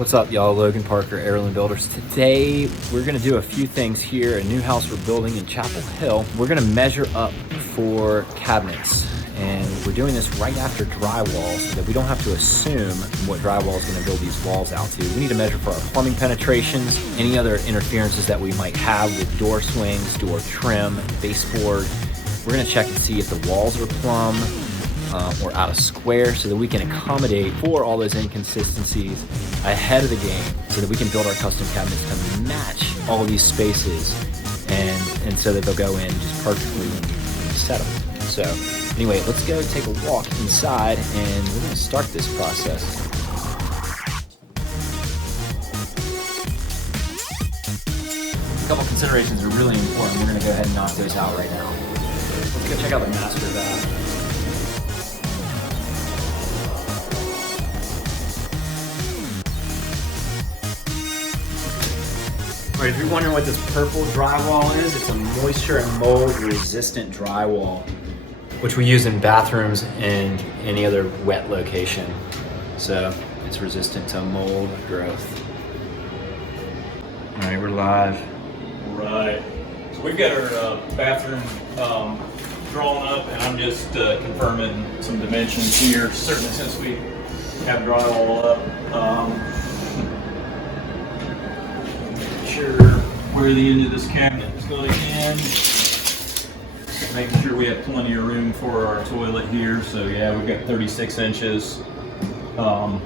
What's up, y'all? Logan Parker, Heirloom Builders. Today, we're gonna do a few things here. A new house we're building in Chapel Hill. We're gonna measure up for cabinets. And we're doing this right after drywall so that we don't have to assume what drywall is gonna build these walls out to. We need to measure for our plumbing penetrations, any other interferences that we might have with door swings, door trim, baseboard. We're gonna check and see if the walls are plumb, or out of square so that we can accommodate for all those inconsistencies ahead of the game so that we can build our custom cabinets to match all these spaces and so that they'll go in just perfectly when we set them. So anyway, let's go take a walk inside and we're going to start this process. A couple considerations are really important. We're going to go ahead and knock those out right now. Let's go check out the master bath. All right, if you're wondering what this purple drywall is, it's a moisture and mold resistant drywall, which we use in bathrooms and any other wet location. So it's resistant to mold growth. All right, we're live. Right. So we've got our bathroom drawn up, and I'm just confirming some dimensions here, certainly since we have drywall up. Sure where the end of this cabinet is going to end. Making sure we have plenty of room for our toilet here. So yeah, we've got 36 inches from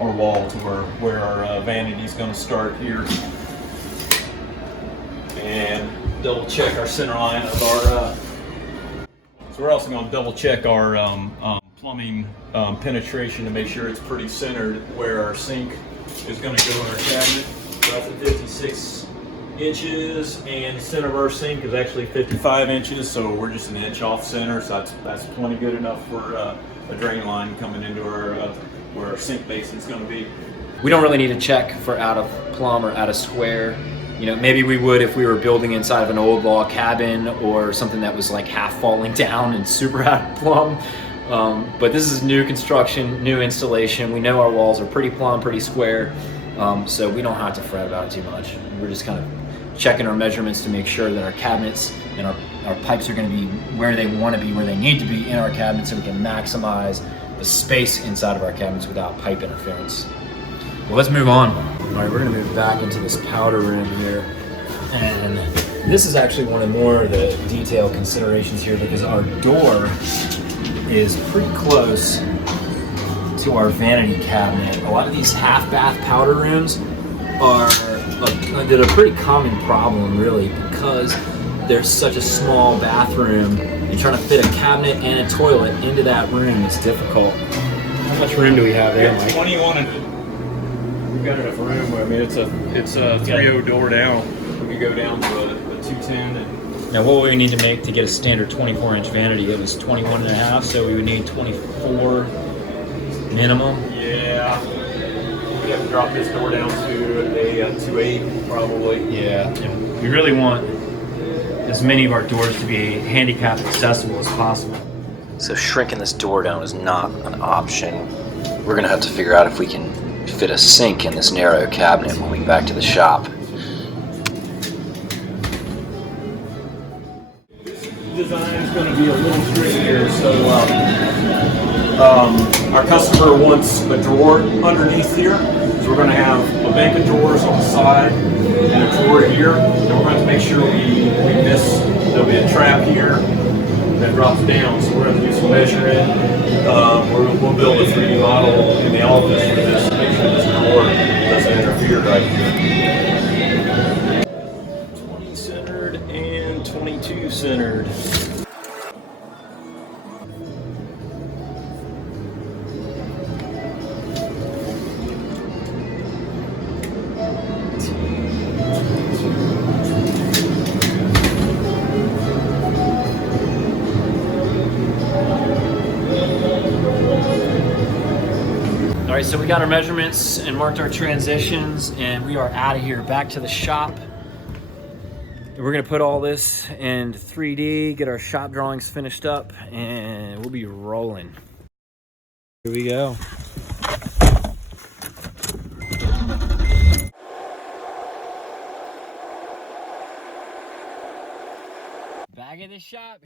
our wall to where our vanity is going to start here. And double check our center line of our, so we're also going to double check our plumbing penetration to make sure it's pretty centered where our sink is going to go in our cabinet. That's at 56 inches, and the center of our sink is actually 55 inches, so we're just an inch off center, so that's plenty good enough for a drain line coming into our where our sink basin is going to be. We don't really need to check for out of plumb or out of square. You know, maybe we would if we were building inside of an old log cabin or something that was like half falling down and super out of plumb. But this is new construction, new installation. We know our walls are pretty plumb, pretty square. So we don't have to fret about it too much. We're just kind of checking our measurements to make sure that our cabinets and our pipes are going to be where they want to be, where they need to be in our cabinets, so we can maximize the space inside of our cabinets without pipe interference. Well, let's move on. All right, we're going to move back into this powder room here. And this is actually one of more of the detailed considerations here because our door is pretty close to our vanity cabinet. A lot of these half bath powder rooms are they're a pretty common problem really because there's such a small bathroom and trying to fit a cabinet and a toilet into that room is difficult. How much room do we have there, Mike? 21. We've got enough room. I mean, it's a 3.0 door down. We could go down to a 210. And now what would we need to make to get a standard 24-inch vanity? It was 21 and a half, so we would need 24 minimum. Yeah, we have to drop this door down to a 2.8 probably. Yeah, and we really want as many of our doors to be handicap accessible as possible. So shrinking this door down is not an option. We're gonna have to figure out if we can fit a sink in this narrow cabinet when we get back to the shop. This design is going to be a little trickier, so our customer wants a drawer underneath here, so we're going to have a bank of drawers on the side and a drawer here, and we're going to make sure we miss, there'll be a trap here that drops down, so we're going to do some measuring. We'll build a 3D model in the office for this to make sure this drawer doesn't interfere right here. 20 centered and 22 centered. All right, so we got our measurements and marked our transitions, and we are out of here, back to the shop. We're gonna put all this in 3D, get our shop drawings finished up, and we'll be rolling. Here we go. Back at the shop.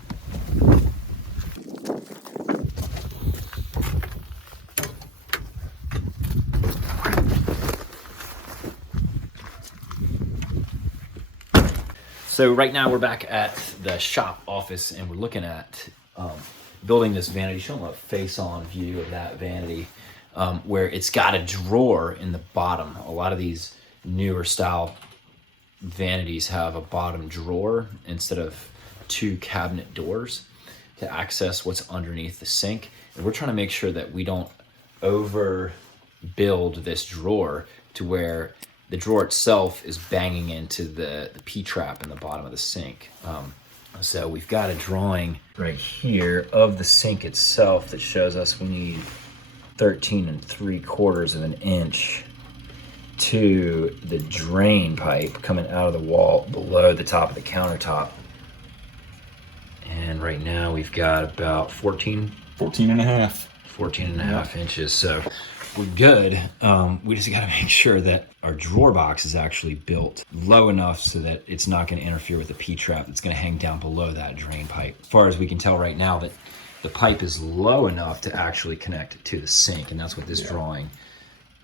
So right now we're back at the shop office and we're looking at building this vanity. Show them a face-on view of that vanity where it's got a drawer in the bottom. A lot of these newer style vanities have a bottom drawer instead of two cabinet doors to access what's underneath the sink. And we're trying to make sure that we don't overbuild this drawer to where the drawer itself is banging into the P-trap in the bottom of the sink. So we've got a drawing right here of the sink itself that shows us we need 13 3/4 of an inch to the drain pipe coming out of the wall below the top of the countertop. And right now we've got about 14 and a half. 14 and a half inches. So we're good. We just got to make sure that our drawer box is actually built low enough so that it's not going to interfere with the P-trap that's going to hang down below that drain pipe. As far as we can tell right now, that the pipe is low enough to actually connect to the sink, and that's what this drawing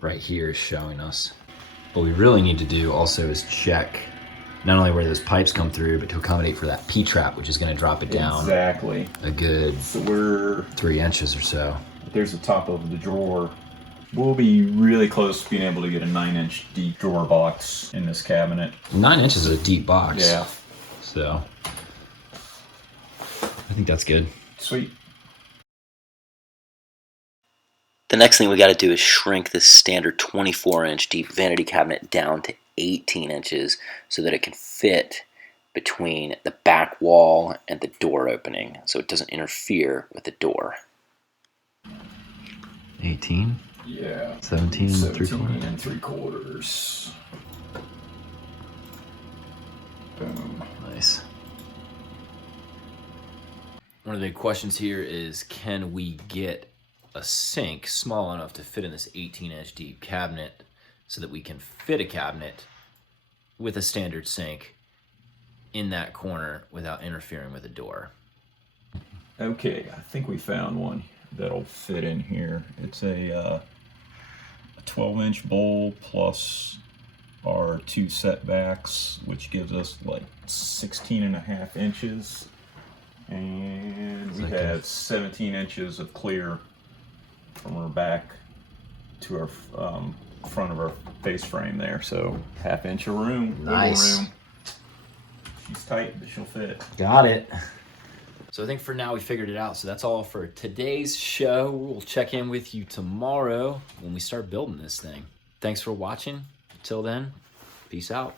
right here is showing us. What we really need to do also is check not only where those pipes come through, but to accommodate for that P-trap, which is going to drop it down exactly a good so we're 3 inches or so. There's the top of the drawer. We'll be really close to being able to get a 9-inch deep drawer box in this cabinet. 9 inches is a deep box. Yeah. So I think that's good. Sweet. The next thing we got to do is shrink this standard 24-inch deep vanity cabinet down to 18 inches so that it can fit between the back wall and the door opening so it doesn't interfere with the door. 18? Yeah. 17 and 3/4? and 3/4. Boom. Nice. One of the big questions here is, can we get a sink small enough to fit in this 18-inch deep cabinet so that we can fit a cabinet with a standard sink in that corner without interfering with the door? Okay, I think we found one that'll fit in here. It's a 12-inch bowl plus our 2 setbacks, which gives us like 16 and a half inches. And we have 17 inches of clear from our back to our front of our face frame there. So ½ inch of room. Nice. Room. She's tight, but she'll fit. Got it. So I think for now we figured it out. So that's all for today's show. We'll check in with you tomorrow when we start building this thing. Thanks for watching. Until then, peace out.